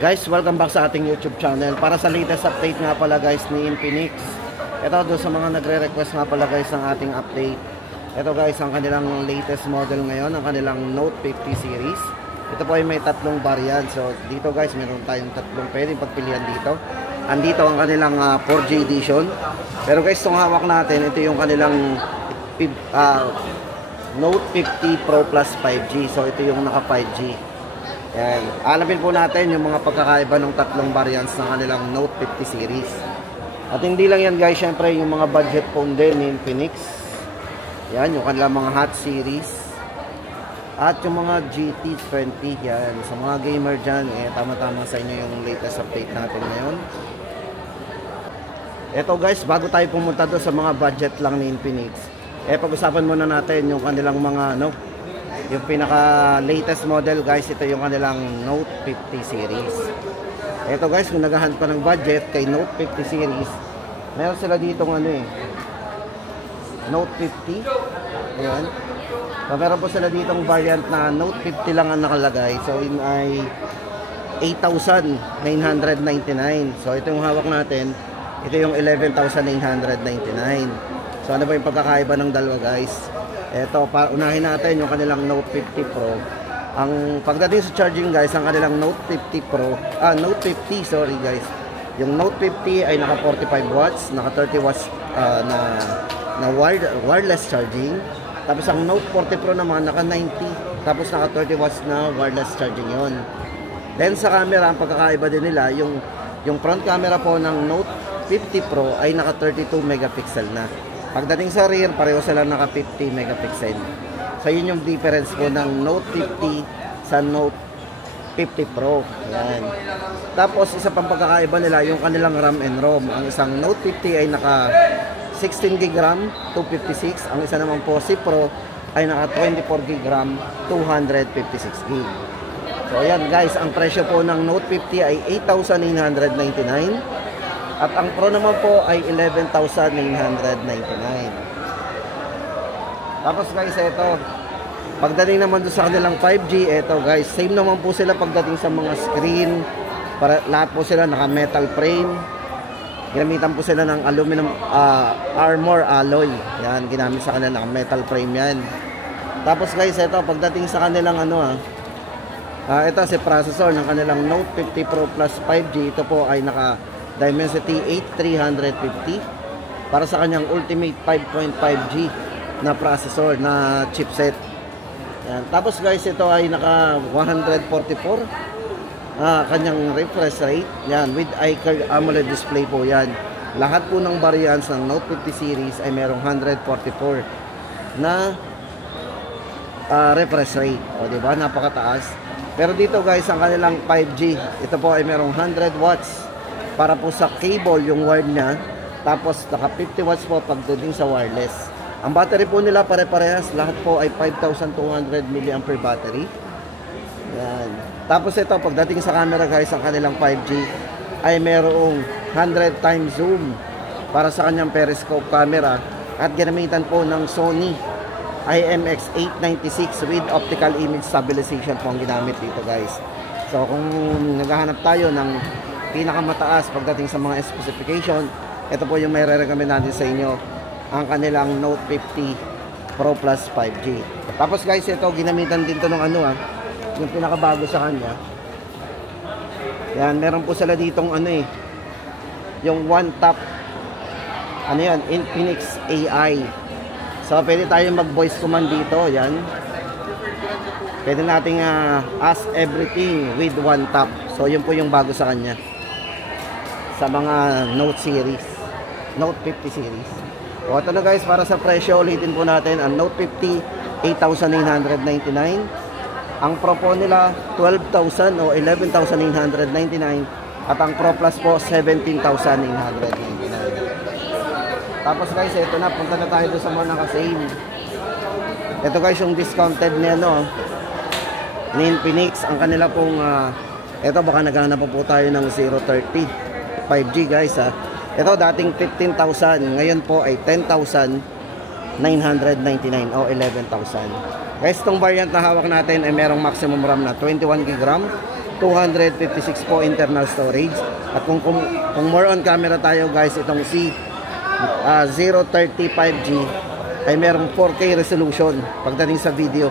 Guys, welcome back sa ating YouTube channel. Para sa latest update nga pala guys ni Infinix. Ito doon sa mga nagre-request nga pala guys ng ating update. Ito guys ang kanilang latest model ngayon, ang kanilang Note 50 series. Ito po ay may tatlong variant. So dito guys, meron tayong tatlong pwedeng pagpilian dito. Andito ang kanilang 4G edition. Pero guys, itong hawak natin, ito yung kanilang Note 50 Pro Plus 5G. So ito yung naka 5G. Yan. Alamin po natin yung mga pagkakaiba ng tatlong variants ng kanilang Note 50 series. At hindi lang yan guys, syempre yung mga budget phone din ni Infinix. Yan, yung kanilang mga hot series. At yung mga GT20. Yan, sa mga gamer dyan, tama-tama sa inyo yung latest update natin ngayon. Eto guys, bago tayo pumunta doon sa mga budget lang ni Infinix, pag-usapan muna natin yung kanilang mga yung pinaka latest model guys. Ito yung kanilang Note 50 series. Ito guys, kung naghahanap pa ng budget kay Note 50 series, meron sila ditong Note 50. Ayan. So, meron po sila ditong variant na Note 50 lang ang nakalagay. So yun ay 8,999. So ito yung hawak natin. Ito yung 11,999. So ano ba yung pagkakaiba ng dalawa guys? Ito, unahin natin yung kanilang Note 50 Pro. Ang pagdating sa charging guys, ang kanilang Note 50 Pro, Note 50, sorry guys. Yung Note 50 ay naka 45 watts, naka 30 watts na wireless charging. Tapos ang Note 40 Pro naman naka 90, tapos naka 30 watts na wireless charging yon. Then sa camera, ang pagkakaiba din nila, yung front camera po ng Note 50 Pro ay naka 32 megapixel na. Pagdating sa rear, pareho sila naka 50 megapixel. So yun yung difference po ng Note 50 sa Note 50 Pro. Yan. Tapos isa pang pagkakaiba nila yung kanilang RAM and ROM. Ang isang Note 50 ay naka 16 GB RAM 256. Ang isa naman po si Pro ay naka 24 GB RAM 256 GB. So ayan guys, ang presyo po ng Note 50 ay 8,999. At ang Pro naman po ay 11,999. Tapos guys, ito, pagdating naman doon sa kanilang 5G, ito guys, same naman po sila pagdating sa mga screen. Lahat po sila naka metal frame. Ginamitan po sila ng aluminum armor alloy. Yan, ginamit sa kanila, naka metal frame yan. Tapos guys, ito, pagdating sa kanilang ito si processor ng kanilang Note 50 Pro Plus 5G. Ito po ay naka Dimensity 8350 para sa kanyang Ultimate 5.5G na processor na chipset. Yan. Tapos guys, ito ay naka 144 kanyang refresh rate. Yan, with iCurve AMOLED display po yan. Lahat po ng variants ng Note 50 series ay merong 144 na refresh rate. O diba, napakataas. Pero dito guys, ang kanilang 5G, ito po ay merong 100 watts para po sa cable yung wire niya. Tapos naka 50 watts po pagdating sa wireless. Ang battery po nila pare-parehas, lahat po ay 5,200 mAh battery. Yan. Tapos ito, pagdating sa camera guys, ang kanilang 5G ay merong 100 times zoom para sa kanyang periscope camera. At ginamitan po ng Sony IMX896 with optical image stabilization po ang ginamit dito guys. So kung naghahanap tayo ng pinakamataas pagdating sa mga specification, ito po yung may re-recommend natin sa inyo, ang kanilang Note 50 Pro Plus 5G. Tapos guys, ito ginamitan din to ng yung pinakabago sa kanya. Yan, meron po sila ditong yung one tap Infinix AI. So pwede tayong mag voice command dito. Yan, pwede nating ask everything with one tap. So yun po yung bago sa kanya sa mga Note series, Note 50 series. O ito na guys, para sa presyo, ulitin po natin, ang Note 50 8,999. Ang Pro po nila 12,000 o 11,999. At ang Pro Plus po 17,999. Tapos guys, ito na, punta na tayo doon sa mga naka-save. Ito guys yung discounted ni ni Infinix. Ang kanila pong ito, baka naghahanap po tayo ng 030 5G guys Ito dating 15,000, ngayon po ay 10,999 o 11,000. Guys, itong variant na hawak natin ay merong maximum RAM na 21 GB RAM, 256 po internal storage. At kung more on camera tayo guys, itong si 035G ay merong 4K resolution pagdating sa video.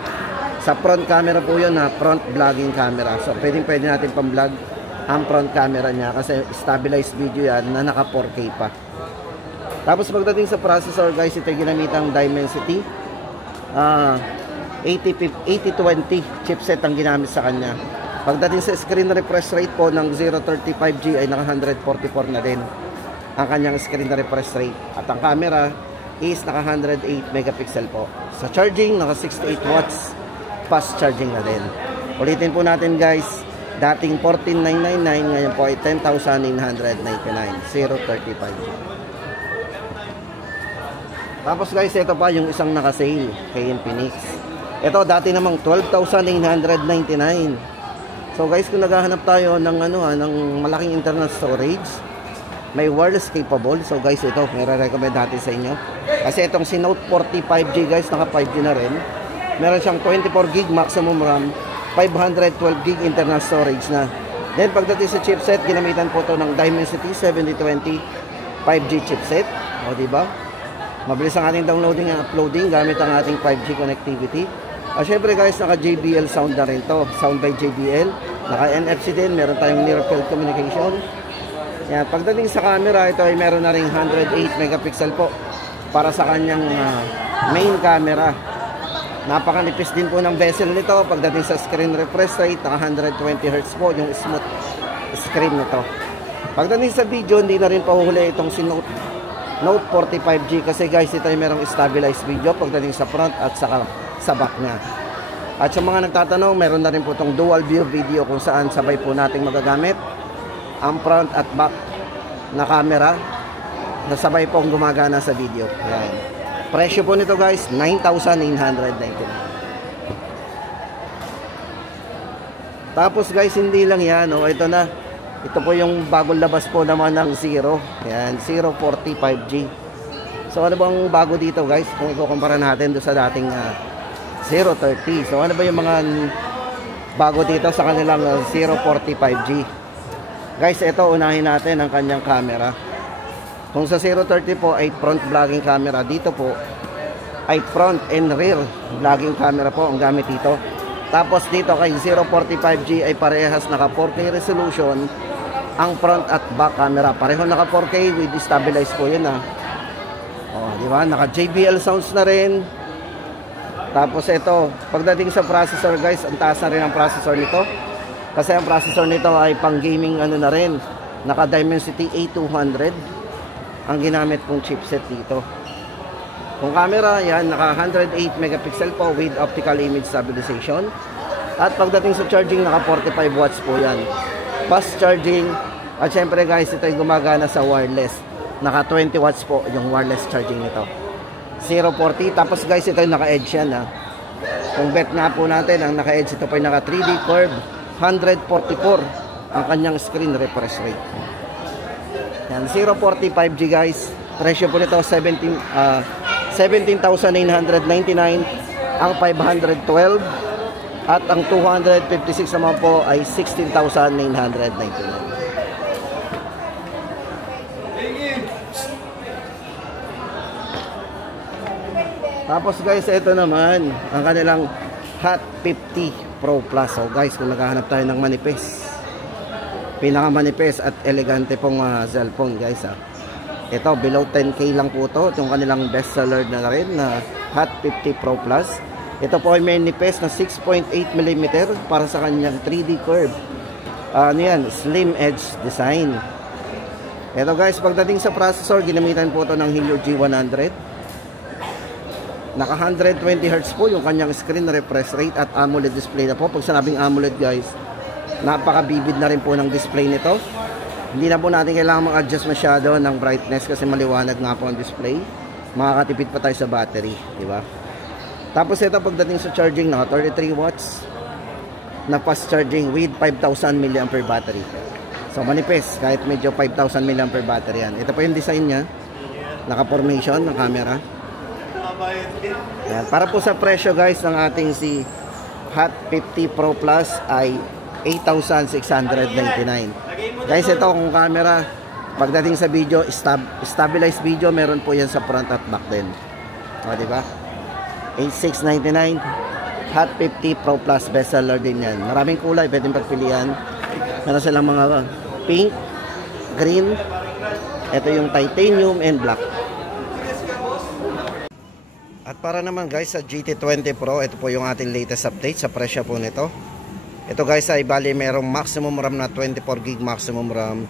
Sa front camera po yun, front vlogging camera. So pwede natin pang-vlog ang front camera niya kasi stabilized video yan na naka 4K pa. Tapos pagdating sa processor guys, ito ginamit ang Dimensity 8020 chipset ang ginamit sa kanya. Pagdating sa screen refresh rate po ng 035G ay naka 144 na din ang kanyang screen refresh rate. At ang camera is naka 108 megapixel po. Sa charging, naka 68 watts. Fast charging na din. Ulitin po natin guys, dating 14,999, ngayon po ay 10,999. 035G. Tapos guys, ito pa yung isang naka-sale kay Infinix. Ito dati namang 12,999. So guys, kung naghahanap tayo ng ng malaking internal storage, may wireless capable. So guys, ito may recommend natin sa inyo. Kasi itong si Note 40 5G guys, naka 5G na rin. Meron siyang 24GB maximum RAM, 512GB internal storage na. Then pagdating sa chipset, ginamitan po ito ng Dimensity 7020 5G chipset. O diba? Mabilis ang ating downloading and uploading gamit ang ating 5G connectivity. Syempre guys, naka JBL sound na rin to. Sound by JBL. Naka NFC din. Meron tayong near field communication. Yan. Pagdating sa camera, ito ay meron na rin 108 megapixel po para sa kanyang main camera. Napakanipis din po ng bezel nito. Pagdating sa screen refresh rate, naka 120Hz po yung smooth screen nito. Pagdating sa video, hindi na rin pahuhuli itong si Note 45G kasi guys, ito ay merong stabilized video pagdating sa front at sa back niya. At sa mga nagtatanong, meron na rin po itong dual view video kung saan sabay po nating magagamit ang front at back na camera na sabay pong gumagana sa video. Yan. Presyo po nito guys, 9,999. Tapos guys, hindi lang yan. Ito na. Ito po yung bagong labas po naman ng Zero. Yan, 040 5G. So ano bang bago dito guys? Kung ikukumpara natin doon sa dating 030. So ano ba yung mga bago dito sa kanilang 040 5G? Guys, ito unahin natin ang kanyang camera. Kung sa 030 po ay front vlogging camera, dito po ay front and rear vlogging camera po ang gamit dito. Tapos dito kay 040 5G ay parehas naka 4K resolution ang front at back camera. Pareho naka 4K with stabilized po yun di ba? Naka JBL sounds na rin. Tapos ito, pagdating sa processor guys, ang taas na rin ang processor nito. Kasi ang processor nito ay pang gaming na rin. Naka Dimensity A200 ang ginamit kong chipset dito. Kung camera, yan, naka 108 megapixel po with optical image stabilization. At pagdating sa charging, naka 45 watts po yan. Fast charging. At syempre guys, ito ay gumagana sa wireless. Naka 20 watts po yung wireless charging nito. 040. Tapos guys, ito yung naka-edge yan Kung bet nga po natin, ang naka-edge ito po yung naka 3D curve 144 ang kanyang screen refresh rate. Yan, 040 5G guys. Presyo po nito 17,999. Ang 512 at ang 256 naman po ay 16,999. Tapos guys, ito naman ang kanilang Hot 50 Pro Plus. So guys, kung naghahanap tayo ng manipis, pinakamanipis at elegante pong cellphone guys ito below 10K lang po to. Itong kanilang best seller na rin na Hot 50 Pro Plus. Ito po ay may nipis na 6.8mm para sa kanyang 3D curve. Yan, slim edge design. Ito guys, pagdating sa processor, ginamitan po ito ng Helio G100. Naka 120Hz po yung kanyang screen refresh rate at AMOLED display na po. Pag sinabing AMOLED guys, napaka-vivid na rin po ng display nito. Hindi na po natin kailangan mag-adjust masyado ng brightness kasi maliwanag nga po ang display. Makakatipid pa tayo sa battery, di ba? Tapos ito pagdating sa charging, naka 33 watts na fast charging with 5,000 mAh battery. So manipis, kahit medyo 5,000 mAh battery yan. Ito po yung design niya. Naka-formation ng camera. Yan. Para po sa presyo guys ng ating si Hot 50 Pro Plus ay 8,699. Guys, ito kung camera, pagdating sa video, stabilized video, meron po yan sa front at back din. O, diba? 8,699. Hot 50 Pro Plus, bestseller din yan. Maraming kulay, pwedeng pagpilian. Meron silang mga pink, green, ito yung titanium and black. At para naman guys sa GT20 Pro, ito po yung ating latest update sa presyo po nito. Ito guys ay bali merong maximum RAM na 24GB maximum RAM,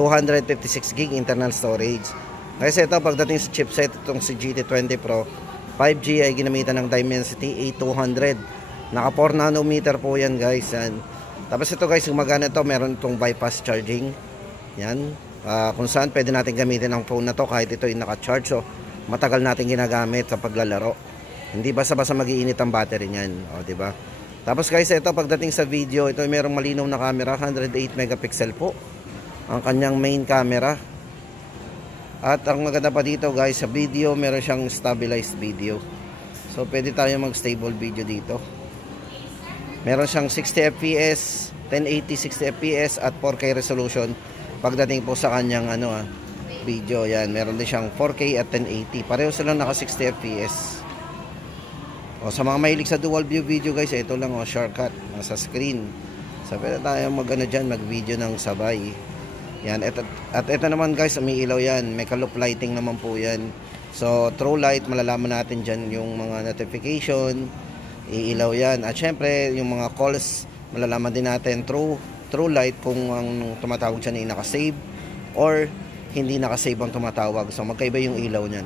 256GB internal storage. Guys, ito pagdating sa chipset, itong si GT20 Pro 5G ay ginamitan ng Dimensity A200. Naka 4 nanometer po yan guys. Yan. Tapos ito guys, gumagana ito, meron itong bypass charging. Yan. Kung saan pwede natin gamitin ang phone na to kahit ito ay naka-charge. So, matagal natin ginagamit sa paglalaro. Hindi basta-basta mag-iinit ang battery niyan. O, diba? Tapos guys, ito pagdating sa video, ito ay merong malinaw na camera, 108 megapixel po ang kanyang main camera. At ang maganda pa dito guys, sa video meron siyang stabilized video. So pwede tayo mag stable video dito. Meron siyang 60 fps, 1080 60 fps at 4K resolution pagdating po sa kanyang video. Yan, meron din siyang 4K at 1080. Pareho silang naka 60 fps. O sa mga mahilig sa dual view video guys, ito lang shortcut nasa screen. So pwede tayo mag video ng sabay. Yan, at ito naman guys, may ilaw yan, may ka-loop lighting naman po yan. So true light, malalaman natin dyan yung mga notification, iilaw yan. At syempre yung mga calls, malalaman din natin true light kung ang tumatawag dyan ay nakasave or hindi nakasave ang tumatawag. So magkaiba yung ilaw nyan.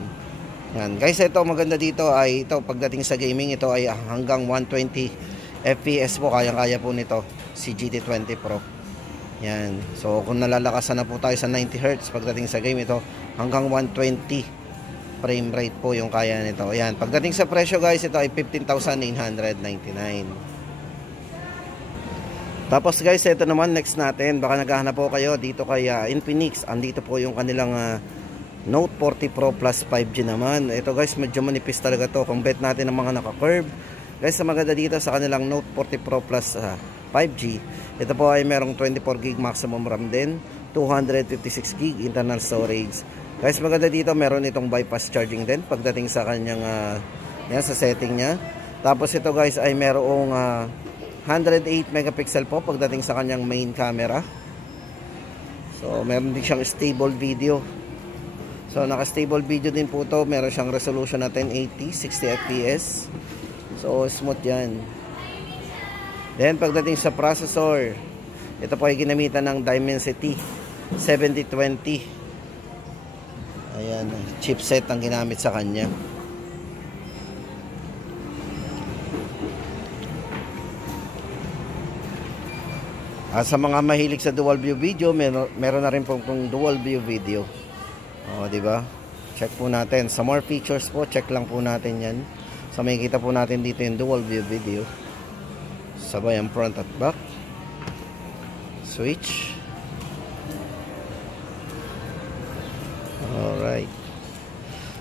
Yan guys, ito maganda dito ay ito pagdating sa gaming, ito ay hanggang 120 fps po, kayang-kaya po nito si GT20 Pro. Yan. So kung nalalakasan na po tayo sa 90Hz pagdating sa game, ito hanggang 120 frame rate po yung kaya nito. Yan. Pagdating sa presyo guys, ito ay 15,999. Tapos guys, ito naman next natin, baka naghahanap po kayo dito kay Infinix. Andito po yung kanilang Note 40 Pro Plus 5G naman. Ito guys, medyo manipis talaga to. Kung bet natin ng mga naka-curve. Guys, sa maganda dito sa kanilang Note 40 Pro Plus 5G, ito po ay merong 24GB maximum RAM din, 256GB internal storage. Guys, maganda dito, meron itong bypass charging din pagdating sa kanyang yan, sa setting nya. Tapos ito guys ay merong 108 megapixel po pagdating sa kanyang main camera. So meron din siyang stable video. So naka-stable video din po to. Meron siyang resolution na 1080 60 fps. So smooth yan. Then pagdating sa processor, ito po ay ginamitan ng Dimensity 7020. Ayan, chipset ang ginamit sa kanya. At sa mga mahilig sa dual view video, meron na rin pong dual view video. O, di ba? Check po natin. Sa more features po, check lang po natin yan. So makikita po natin dito yung dual view video. Sabay ang front at back. Switch. Alright.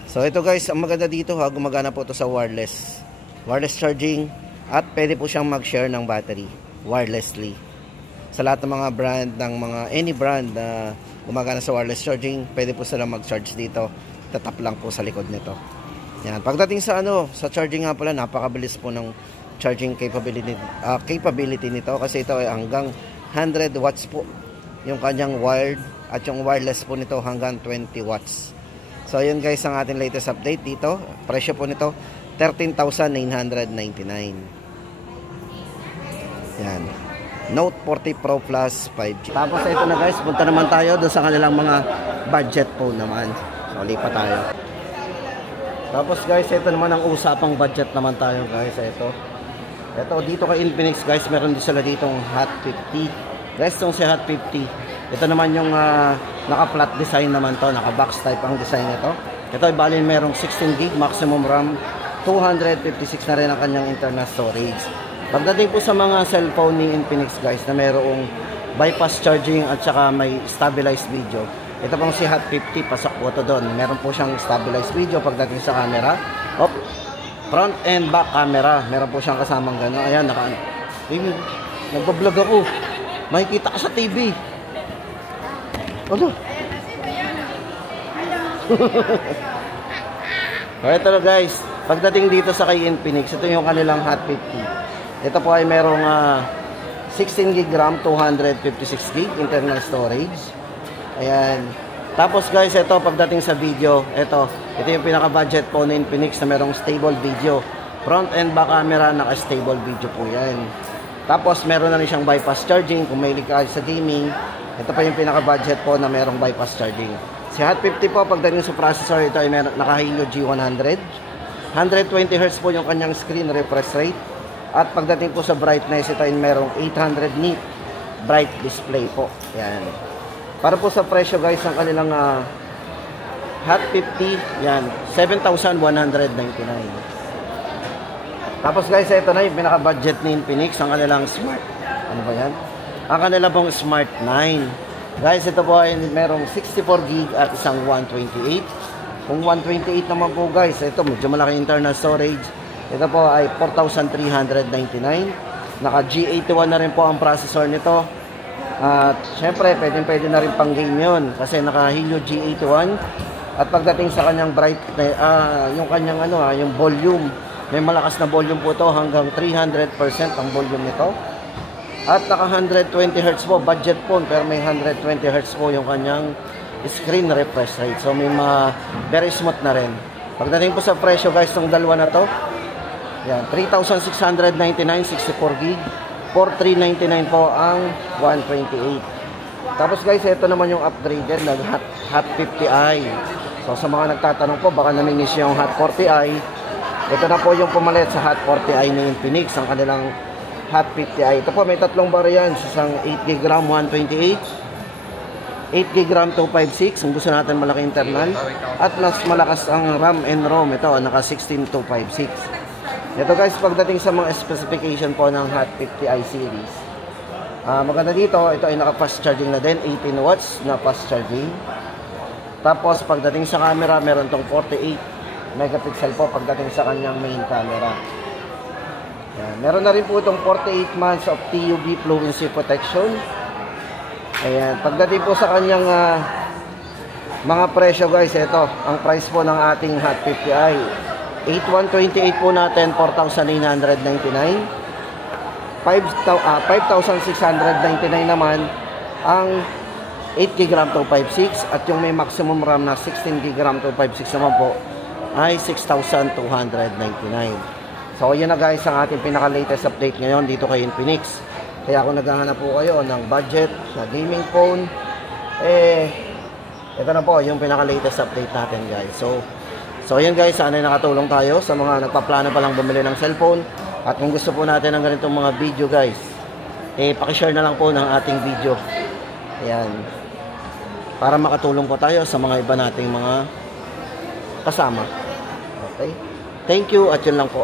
So ito guys, ang maganda dito gumagana po ito sa wireless charging. At pwede po siyang mag-share ng battery wirelessly. Sa lahat ng mga brand, any brand na gumagana sa wireless charging, pwede po sila mag-charge dito. Tatap lang po sa likod nito. Yan. Pagdating sa sa charging nga pala, napakabilis po ng charging capability nito kasi ito ay hanggang 100 watts po yung kanyang wired at yung wireless po nito hanggang 20 watts. So yun guys ang ating latest update dito. Presyo po nito 13,999. Yan. Note 40 Pro Plus 5G. Tapos ito na guys, punta naman tayo doon sa kanilang mga budget phone naman. So lipat tayo. Tapos guys, ito naman ang usapang budget naman tayo guys. Ito dito kay Infinix guys, meron din sila ditong Hot 50. Guys, itong si Hot 50. Ito naman yung naka-flat design naman to, naka-box type ang design nito. Ito ay bali merong 16GB maximum RAM, 256 na rin ang kanyang internal storage. Pagdating po sa mga cellphone ni Infinix guys na merong bypass charging at saka may stabilized video, ito pong si Hot 50, pasok po ito doon. Meron po siyang stabilized video pagdating sa camera. Front and back camera. Meron po siyang kasamang gano'n. Ayan, Nagbablog ako. Makikita ka sa TV. Ano? Okay, ito na guys. Pagdating dito sa kay Infinix, ito yung kanilang Hot 50. Ito po ay merong 16 GB RAM, 256 GB internal storage. Ayan. Tapos guys, ito pagdating sa video, ito yung pinaka-budget po ng Infinix na merong stable video. Front and back camera, naka-stable video po yan. Tapos meron na rin siyang bypass charging kung may ka sa gaming. Ito pa yung pinaka-budget po na merong bypass charging. Si Hot 50 po, pagdating sa processor, ito ay naka-Helio G100. 120Hz po yung kanyang screen refresh rate. At pagdating po sa brightness, ito ay merong 800 nit bright display po. Yan. Para po sa presyo guys, ang kanilang Hot 50, yan, 7,199. Tapos guys, ito na yung pinaka-budget ni Infinix, ang kanilang Smart. Ano ba yan? Ang kanilang pong Smart 9. Guys, ito po ay merong 64GB at isang 128. Kung 128 naman po guys, ito medyo malaki internal storage. Ito po ay 4,399. Naka G81 na rin po ang processor nito. At syempre, pwede na rin pang game yun kasi naka Helio G81. At pagdating sa kanyang yung kanyang yung volume, may malakas na volume po to, hanggang 300% ang volume nito. At naka 120Hz po, budget phone, pero may 120Hz po yung kanyang screen refresh rate. So may very smooth na rin. Pagdating po sa presyo guys, itong dalawa na to, yan, 3,699, 64GB. 4,399 po ang 128. Tapos guys, ito naman yung upgraded na Hot 50i. So sa mga nagtatanong po, baka namimiss yung Hot 40i. Ito na po yung pumalit sa Hot 40i ng Infinix, ang kanilang Hot 50i. Ito po may tatlong variants, isang 8GB RAM 128, 8GB RAM 256 kung gusto natin malaki internal, at mas malakas ang RAM and ROM. Ito naka 16256. Ito guys, pagdating sa mga specification po ng Hot 50i series, maganda dito, ito ay naka fast charging na din, 18 watts na fast charging. Tapos pagdating sa camera, meron tong 48 megapixel po pagdating sa kanyang main camera. Yan. Meron na rin po itong 48 months of TUV fluency protection. Ayan. Pagdating po sa kanyang mga presyo guys, ito ang price po ng ating Hot 50i. 8128 po natin, 4,999. 5,699 naman ang 8GB RAM 256, at yung may maximum RAM na 16GB RAM 256 naman po ay 6,299. So yun na guys ang ating pinaka-latest update ngayon dito kay Infinix. Kaya kung naghahanap po kayo ng budget na gaming phone, ito na po yung pinaka-latest update natin guys. So yun guys, sana nakatulong tayo sa mga nagpaplano pa lang bumili ng cellphone. At kung gusto po natin ng ganitong mga video guys, pakishare na lang po ng ating video. Ayan. Para makatulong po tayo sa mga iba nating mga kasama. Okay? Thank you at yun lang po.